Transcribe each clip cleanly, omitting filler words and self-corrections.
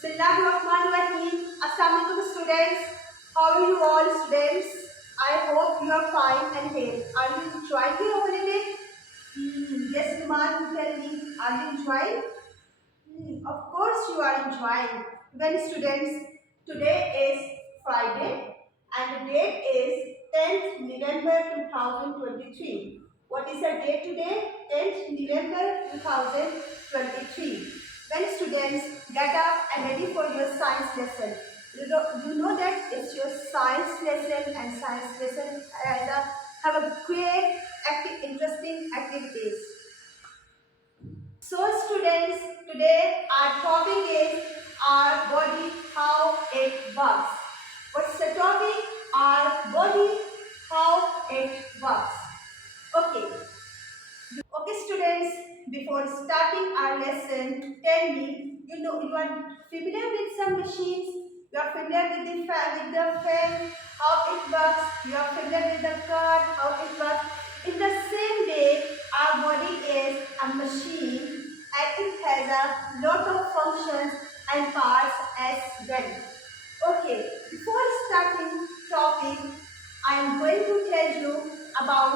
Bismillahirrahmanirrahim. Assalamu alaikum students. How are you all students? I hope you are fine and well. Are you enjoying your holiday? Yes, Numan, tell me. Are you enjoying? Of course you are enjoying. Well students, today is Friday and the date is 10th November 2023. What is the date today? 10th November 2023. Well students, get up and ready for your science lesson. You know that it's your science lesson and science lesson have a great interesting activities. So students, today our topic is our body, how it works. What's the topic? Our body, how it works. Okay. Okay students, before starting our lesson, tell me, you are familiar with some machines? You are familiar with the fan, how it works. You are familiar with the car, how it works. In the same way, our body is a machine and it has a lot of functions and parts as well. Okay, before starting topic, I am going to tell you about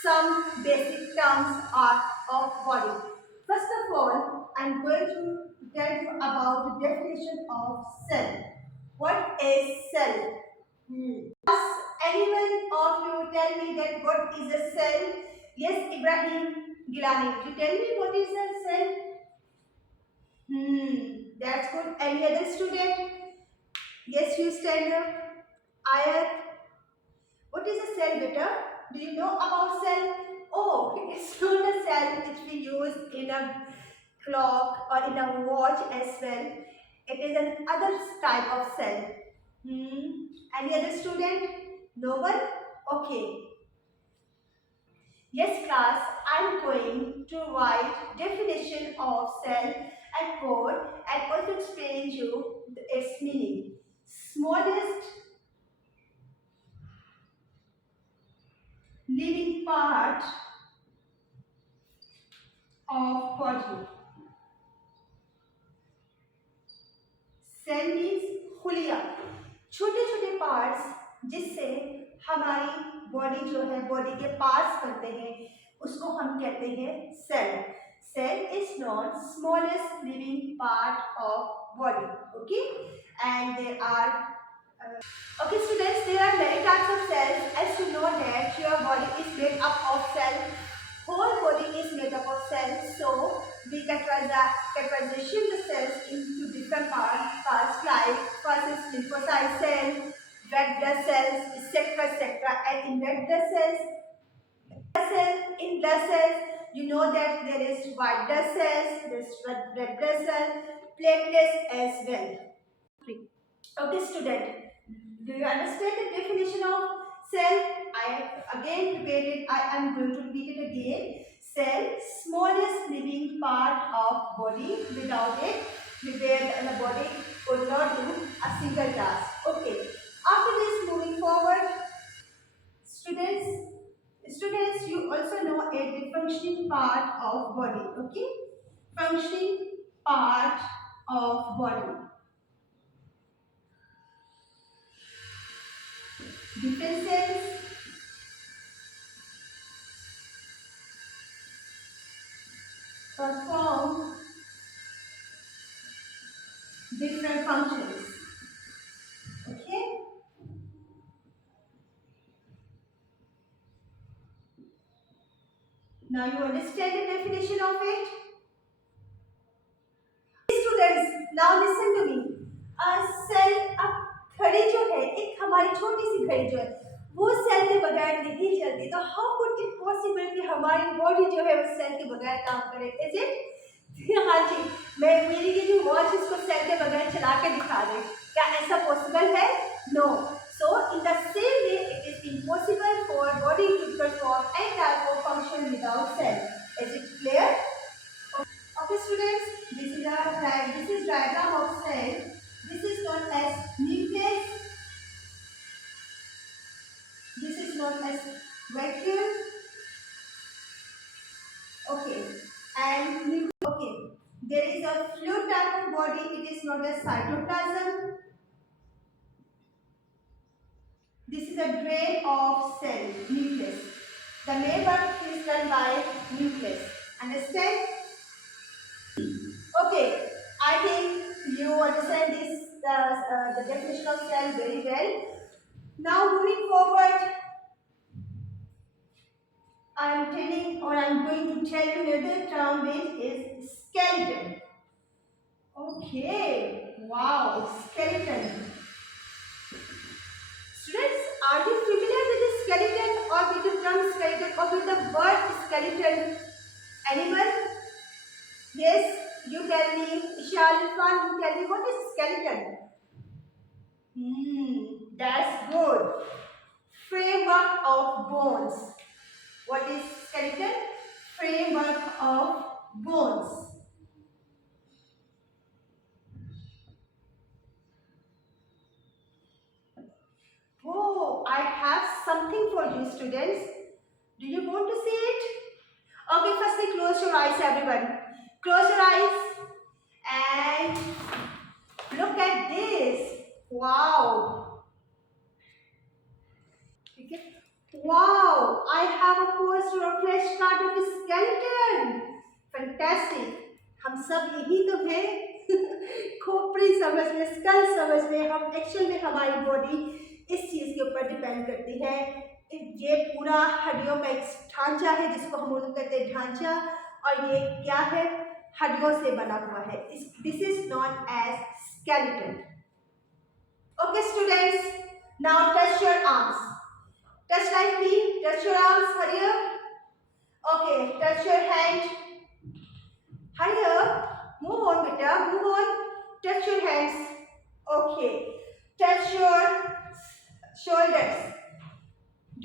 some basic terms of body. First of all, I am going to tell you about the definition of cell. What is cell? Does anyone of you tell me that what is a cell? Yes, Ibrahim Gilani. You tell me what is a cell? That's good. Any other student? Yes, you stand up. Ayat. What is a cell, beta? Do you know about cell? Oh, it's not a cell which we use in a clock or in a watch as well. It is another type of cell. Any other student? No one? Okay. Yes class, I am going to write definition of cell and code and also explain you its meaning. Smallest living part of body. Cell means खुलिया, छोटे छोटे parts जिससे हमारी body जो है body के parts बनते हैं उसको हम कहते हैं cell. Cell is not smallest living part of body. Okay, and there are okay students, there are many types of cells. As you know that your body is made up of cells. Whole body is made up of cells, so we categorization the cells into different parts like first is lymphocyte cell, red blood cells, etc. And in red blood cells, in blood cells, you know that there is white blood cells, there is red blood cell, platelets as well. Okay student, do you understand the definition of cell? I have again prepared it. I am going to repeat it again. Cell, smallest living part of body. Without it, the body could not do a single task. Okay. After this, moving forward, students, you also know a functioning part of body. Okay, functioning part of body. Different cells perform different functions. Okay. Now you understand the definition of it? Students, now listen to me. A cell, अब घड़ी जो है, एक हमारी छोटी सी घड़ी जो है, वो सेल के बगैर नहीं चलती. तो how could it possible कि हमारी बॉडी जो है वो सेल के बगैर काम करे? Is it? हाँ जी, मैं मेरी ये जो वॉच इसको सेल के बगैर चला के दिखा दूँ. क्या ऐसा पॉसिबल है? No. So in the same way, it is impossible for body to perform any type of function without cell. Is it clear? Okay students, this is diagram of cell. This is known as nucleus. This is known as vacuole. Okay, and okay, there is a fluid type of body. It known as cytoplasm. This is a grain of cell, nucleus. The main work is done by nucleus. Understand? Okay, I think you understand this the definition of cell very well. Now moving forward, I am going to tell you another term which is skeleton. Okay, wow, skeleton. Students, are you familiar with the skeleton or with the term skeleton or with the word skeleton? Anyone? Yes, you tell me. Ishal, Irfan, you tell me what is skeleton? That's good. Framework of bones. What is skeleton? Framework of bones. Oh, I have something for you, students. Do you want to see it? Okay, firstly close your eyes, everyone. Close your eyes and look at this. Wow. Okay. Wow, I have a poster of flesh card of a skeleton. Fantastic. हम सब यही तो हैं खोपड़ी समझ में, school समझ में, हम एक्चुअल में हमारी बॉडी इस चीज़ के ऊपर डिपेंड करती है। ये पूरा हड्डियों का एक ढांचा है जिसको हम उर्दू कहते हैं ढांचा, और ये क्या है? हड्डियों से बना हुआ है। This is known as skeleton. Okay students, now touch your arms. Touch like me. Touch your arms. Hurry up. Okay. Touch your hand. Hurry up. Move on, beta. Move on. Touch your hands. Okay. Touch your shoulders.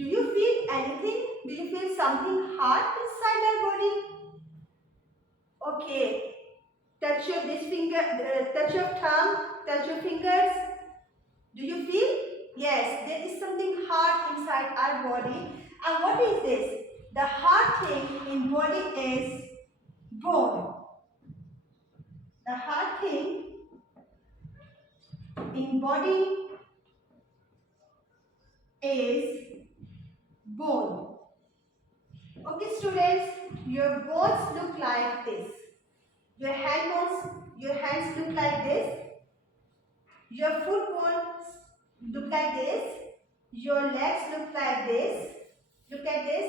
Do you feel anything? Do you feel something hard inside your body? Okay. Touch your this finger. Touch your thumb. Touch your fingers. Do you feel? Yes, there is something hard inside our body. And what is this? The hard thing in body is bone. The hard thing in body is bone. Okay students, your bones look like this. Your hands look like this. Your foot bones look like this. Your legs look like this. Look at this.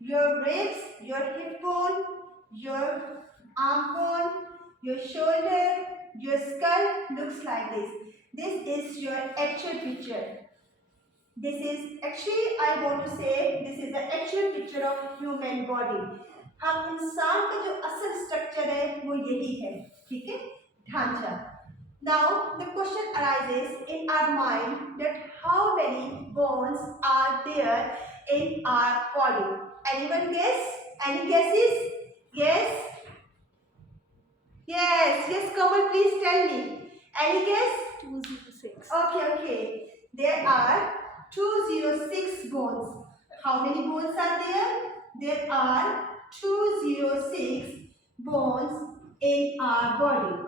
Your ribs, your hip bone, your arm bone, your shoulder, your skull looks like this. This is your actual picture. This is actually, I want to say, this is the actual picture of human body. हम इंसान का जो असल structure है वो यही है, ठीक है? ढांचा. Now the question arises in our mind that how many bones are there in our body? Anyone guess? Any guesses? Yes? Yes, Kamal, please tell me. Any guess? 206. Okay. There are 206 bones. How many bones are there? There are 206 bones in our body.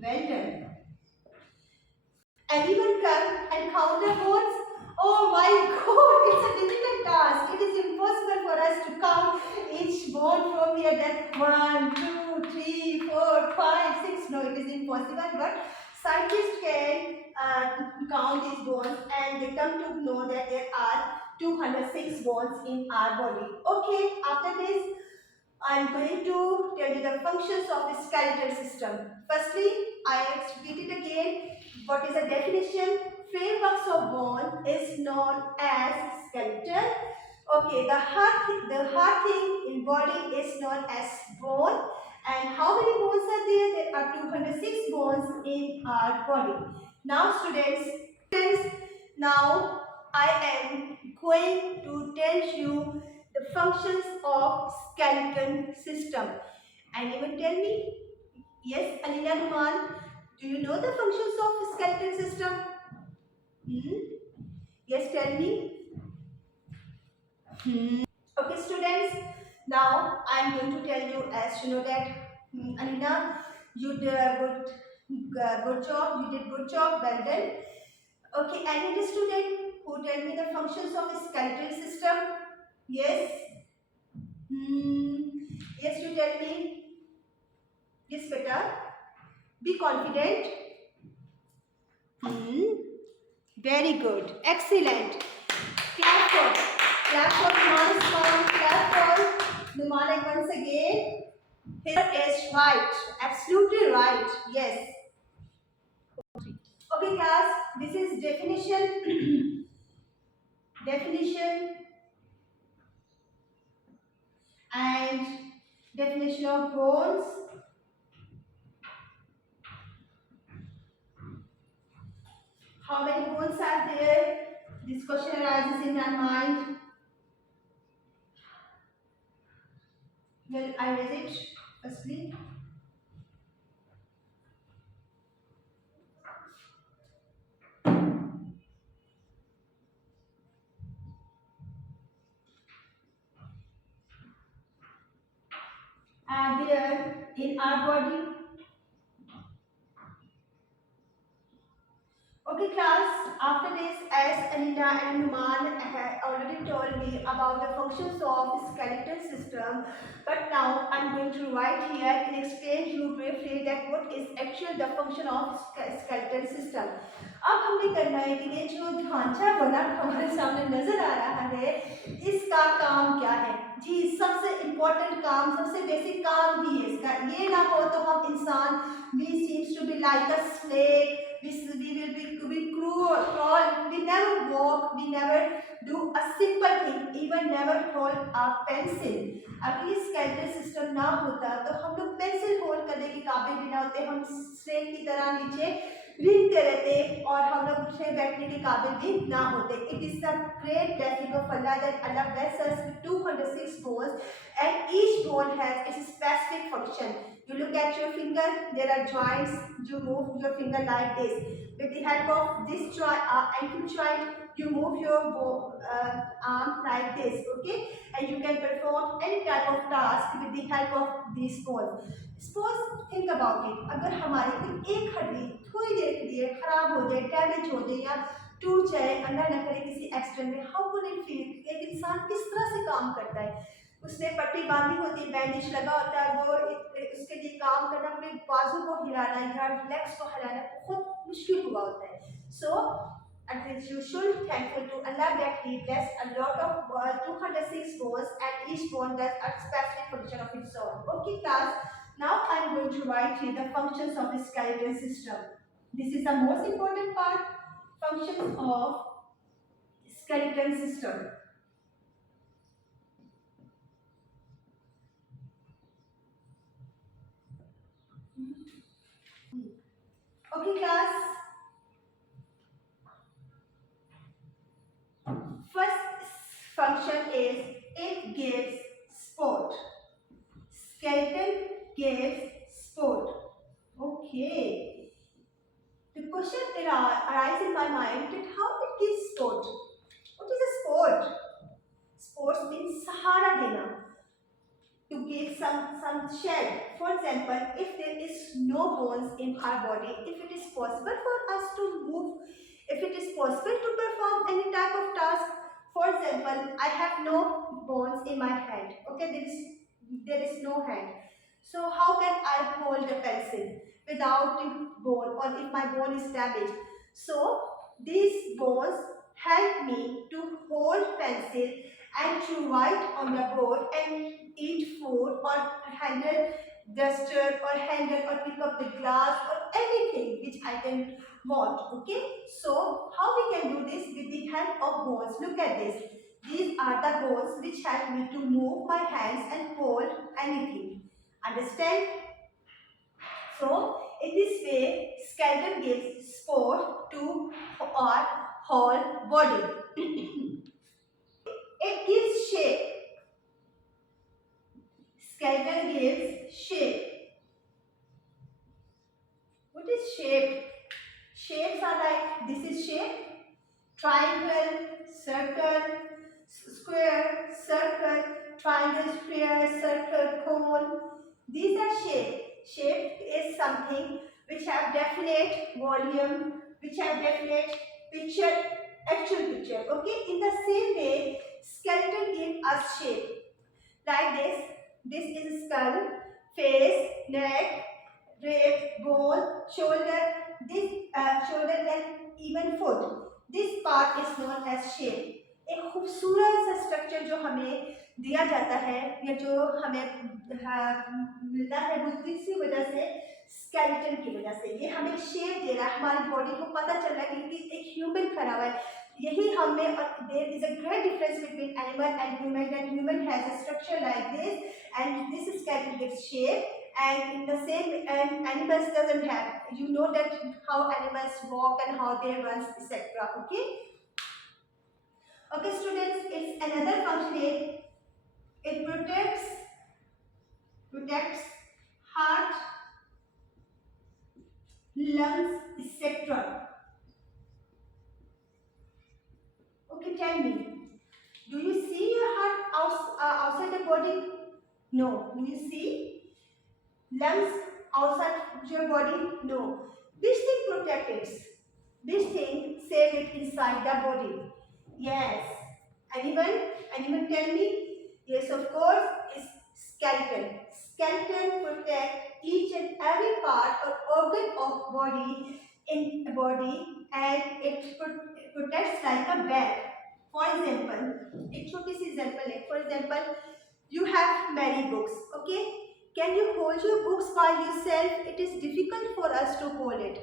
Well done. Anyone come and count the bones? Oh my God, it's a difficult task. It is impossible for us to count each bone from here. That 1, 2, 3, 4, 5, 6. No, it is impossible. But scientists can count these bones, and they come to know that there are 206 bones in our body. Okay, after this, I am going to tell you the functions of the skeletal system. Firstly, I repeat it again. What is the definition? Frameworks of bone is known as skeleton. Okay, the hard thing in body is known as bone. And how many bones are there? There are 206 bones in our body. Now students, now I am going to tell you the functions of skeleton system. Anyone tell me? Yes, Alina Numan, do you know the functions of skeleton system? Yes, tell me. Okay students, Now I am going to tell you, as you know that Alina, you did good job. You did good job. Well done. Okay, any student who tell me the functions of a skeletal system? Yes. Yes, you tell me. Yes, better. Be confident. Very good. Excellent. Clap for. Clap for Numan Usman. Clap for Numan once again. Here is right. Absolutely right. Yes. Okay, class. This is definition. Definition and definition of bones. How many bones are there? This question arises in my mind. Well, I raise it firstly. Are there in our body? Okay, class, after this, as Anita and Numan had already told me about the functions of skeletal system, but now I'm going to write here and explain you briefly that what is actually the function of skeletal system. अब हमने करना है कि ये जो ढांचा बना हमारे सामने नजर आ रहा है, इसका काम क्या है? जी, सबसे इम्पोर्टेंट काम, सबसे बेसिक काम ही है इसका. ये ना हो तो हम इंसान, we seems to be like a snake. We will be crawl, we never walk, we never do a simple thing, even never hold a pencil. अगर ये skeletal system ना होता तो हम लोग पेंसिल होल्ड करने के काबिल भी ना होते, हम स्नेक की तरह नीचे रेंगते रहते और हम लोग उठने बैठने के काबिल भी ना होते. It is the great blessing of Allah that Allah blesses us with 206 bones and each bone has its specific function. You look at your finger, there are joints, you move your finger like this. With the help of this ankle joint, you move your arm like this, okay? And you can perform any type of task with the help of these bones. Suppose, think about it, अगर हमारी कोई एक हड्डी थोड़ी देर के लिए खराब हो जाए, डैमेज हो जाए या टूट जाए, अल्लाह न करे किसी एक्सीडेंट में, हाउ वुड इट फील? एक इंसान किस तरह से काम करता है? उसने पट्टी बांधी होती है, बैंडेज लगा होता है, वो उसके लिए काम करना, अपने बाजू को हिलाना या लेग्स को हिलाना बहुत मुश्किल हुआ होता है. So and as usual, thankful to Allah that He blessed a lot of 206 bones and each bone does a specific function of its own. Okay, class. Now I am going to write here the functions of the skeletal system. This is the most important part. Functions of skeletal system. Okay, class. First function is it gives support. Skeleton gives support. Okay. The question that arises in my mind that how it gives support. What is a support? Support means sahara dena. To give some shed. For example, if there is no bones in our body, if it is possible for us to move, if it is possible to perform any type of task, for example, I have no bones in my hand. Okay, there is no hand. So how can I hold a pencil without the bone, or if my bone is damaged? So these bones help me to hold pencil and to write on the board and eat food or handle duster or handle or pick up the glass or anything which I can want. Okay, so how we can do this? With the help of bones. Look at this. These are the bones which help me to move my hands and hold anything. Understand? So in this way, skeleton gives support to our whole body. It gives shape. Skeleton gives shape. What is shape? Shapes are like, this is shape, triangle, circle, square, circle. triangle, square, circle, cone. These are shape. Shape is something which have definite volume, which have definite picture, actual picture. Okay. In the same way, skeleton give us shape. Like this. This is skull, face, neck, rib, bone, shoulder. This shoulder and even foot. This part is known as shape. एक खूबसूरत सा structure जो हमें दिया जाता है या जो हमें मिलता है वो किसी वजह से स्केलेटन की वजह से ये हमें शेप दे रहा है हमारी बॉडी को पता चल रहा है कि एक ह्यूमन खड़ा हुआ है यही हमें there is a great difference between animal and human has a structure like this and this skeleton gives shape and in the same and animals doesn't have you know that how animals walk and how they run etc. Okay students, it's another function. It protects heart, lungs etc. Okay, tell me, do you see your heart outside the body? No. Do you see lungs outside your body? No. Which thing protect it? Which thing save it inside the body? Yes. Anyone tell me? Yes, of course, it's skeleton. Skeleton protect each and every part or organ of body in the body and it protects like a bag. For example, एक छोटी सी example है. For example, you have many books. Okay, can you hold your books by yourself? It is difficult for us to hold it.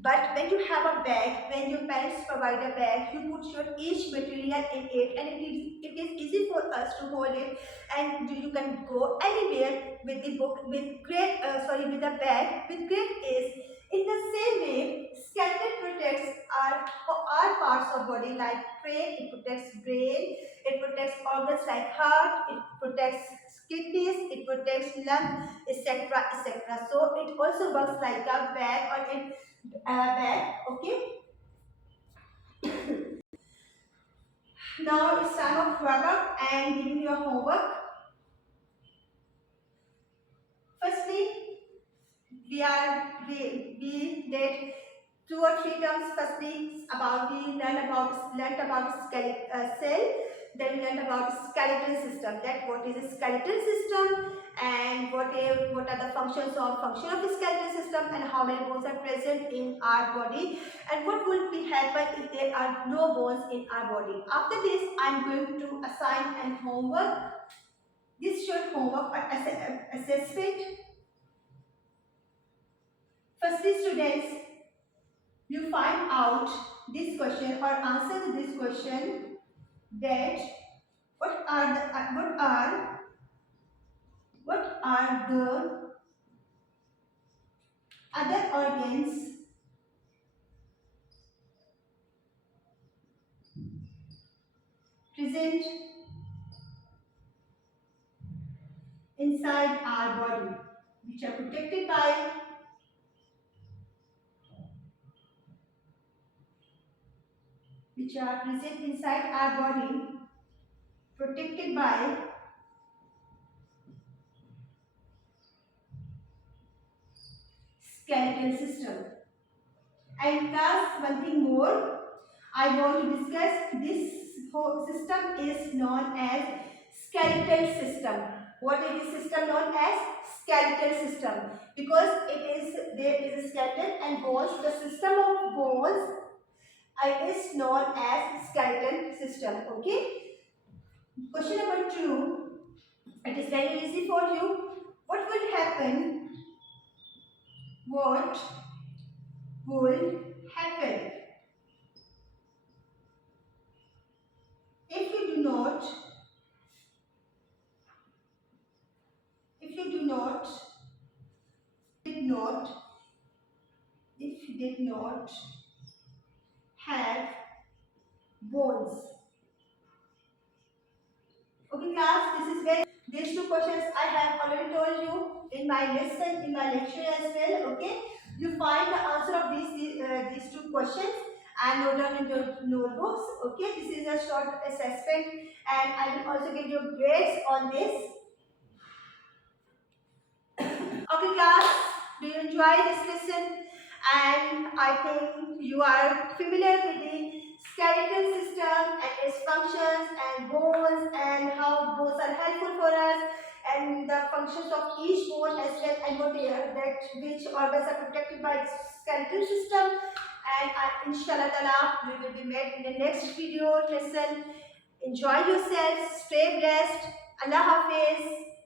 But when you have a bag, when your parents provide a bag, you put your each material in it, and it is easy for us to hold it, and you can go anywhere with the book with with the bag with great ease. In the same way, skeleton protects our parts of body like brain. It protects brain. It protects organs like heart. It protects kidneys. It protects lungs, etc., etc. So it also works like a bag or bag. Okay. Now it's time of wrap up and giving your homework. Firstly, we did 2 or 3 terms. Firstly, we learned about cell. Then we learned about skeletal system. That what is a skeletal system and what are the function of the skeletal system and how many bones are present in our body and what will be happen if there are no bones in our body. After this, I am going to assign an homework. This short homework assessment. Firstly, students, you find out this question or answer to this question that what are the other organs present inside our body which are protected by protected by skeletal system. And plus one thing more, I want to discuss this whole system is known as skeletal system. What is this system known as? Skeletal system. Because there is a skeleton and bones. The system of bones is known as skeletal system. Okay. Question number 2. It is very easy for you. What will happen? What will happen if you did not have bones? Okay class, this is very these 2 questions I have already told you in my lesson, in my lecture as well. Okay, you find the answer of these 2 questions and note down in your notebooks. Okay, this is a short assessment and I will also give you grades on this. Okay class, do you enjoy this lesson? And I think you are familiar with the skeletal system and its functions and bones and how bones are helpful for us and the functions of each bone as well and what they are, that which organs are protected by the skeletal system. And inshallah ta'ala we will be met in the next video lesson. Enjoy yourselves, stay blessed. Allah Hafiz.